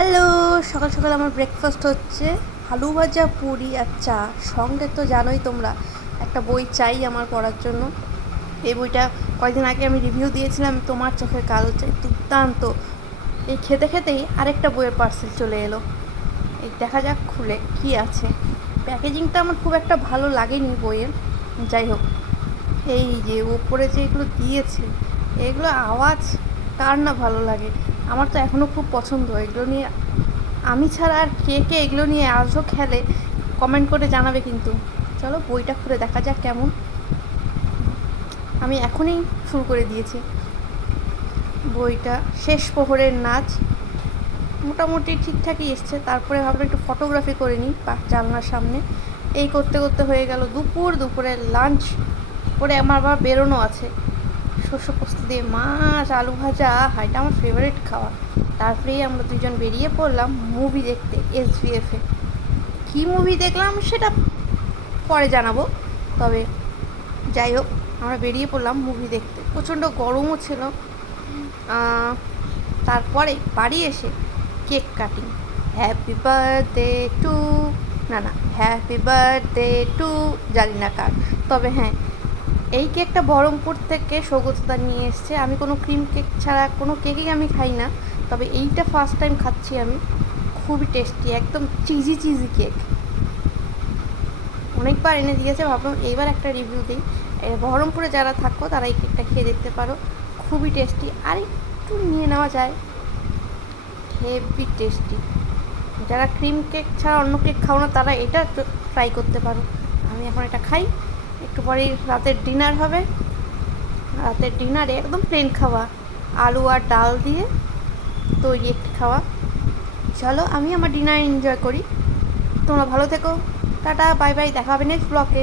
Hello, সকাল সকাল আমার ব্রেকফাস্ট হচ্ছে। আলু ভাজা, পুরি আর চা। সঙ্গে তো জানোই তোমরা, একটা বই চাই আমার পড়ার জন্য। এই বইটা কয়েকদিন আগে আমি রিভিউ দিয়েছিলাম, তোমার চোখের কালো চাই দুর্দান্ত। এই খেতে খেতেই আরেকটা বইয়ের পার্সেল চলে এলো। এই দেখা যাক খুলে কি আছে। প্যাকেজিংটা আমার খুব একটা ভালো লাগেনি বইয়ের যাই হোক, এই যে ওপরে যে এগুলো দিয়েছে, এগুলো আওয়াজ কার না ভালো লাগে? আমার তো এখনও খুব পছন্দ। এগুলো নিয়ে আমি ছাড়া আর কে কে এগুলো নিয়ে আজও খেলে কমেন্ট করে জানাবে কিন্তু। চলো, বইটা খুলে দেখা যাক কেমন। আমি এখনই শুরু করে দিয়েছি। বইটা শেষ প্রহরের নাচ। মোটামুটি ঠিকঠাকই এসছে। তারপরে ভাবলাম একটু ফটোগ্রাফি করে নিই পা- জানলার সামনে। এই করতে করতে হয়ে গেল দুপুর। দুপুরে লাঞ্চ করে আমার আবার বেরোনো আছে। শস্য পোস্ত দিয়ে মাছ আলু ভাজা হা, এটা আমার ফেভারিট খাওয়া তারপরেই আমরা দুজন বেরিয়ে পড়লাম মুভি দেখতে এস এ। কী মুভি দেখলাম সেটা পরে জানাব তবে যাই হোক আমরা বেরিয়ে পড়লাম মুভি দেখতে। প্রচণ্ড গরমও ছিল। তারপরে বাড়ি এসে cake cutting happy birthday to না না হ্যাপি বার্থডে টু জানি না কার। তবে হ্যাঁ এই কেকটা বহরমপুর থেকে সৌগতদা নিয়ে এসছে। আমি কোনো ক্রিম কেক ছাড়া কোনো কেকই আমি খাই না, তবে এইটা ফার্স্ট টাইম খাচ্ছি আমি। খুবই টেস্টি একদম চিজি চিজি কেক অনেকবার এনে দিয়েছে, ভাবলাম এইবার একটা রিভিউ দিই। বহরমপুরে যারা থাকো, তারা এই কেকটা খেয়ে দেখতে পারো। খুবই টেস্টি আর একটু নিয়ে নেওয়া যায়। হেভি টেস্টি যারা ক্রিম কেক ছাড়া অন্য কেক খাও না, তারা এটা ট্রাই করতে পারো। আমি এখন এটা খাই। একটু পরেই রাতের ডিনার হবে। রাতের ডিনারে একদম প্লেন খাওয়া। আলু আর ডাল দিয়ে তৈরি একটি খাওয়া। চলো আমি আমার ডিনার এনজয় করি। তোমরা ভালো থেকো। টাটা বাই বাই দেখা হবে নেক্সট ব্লকে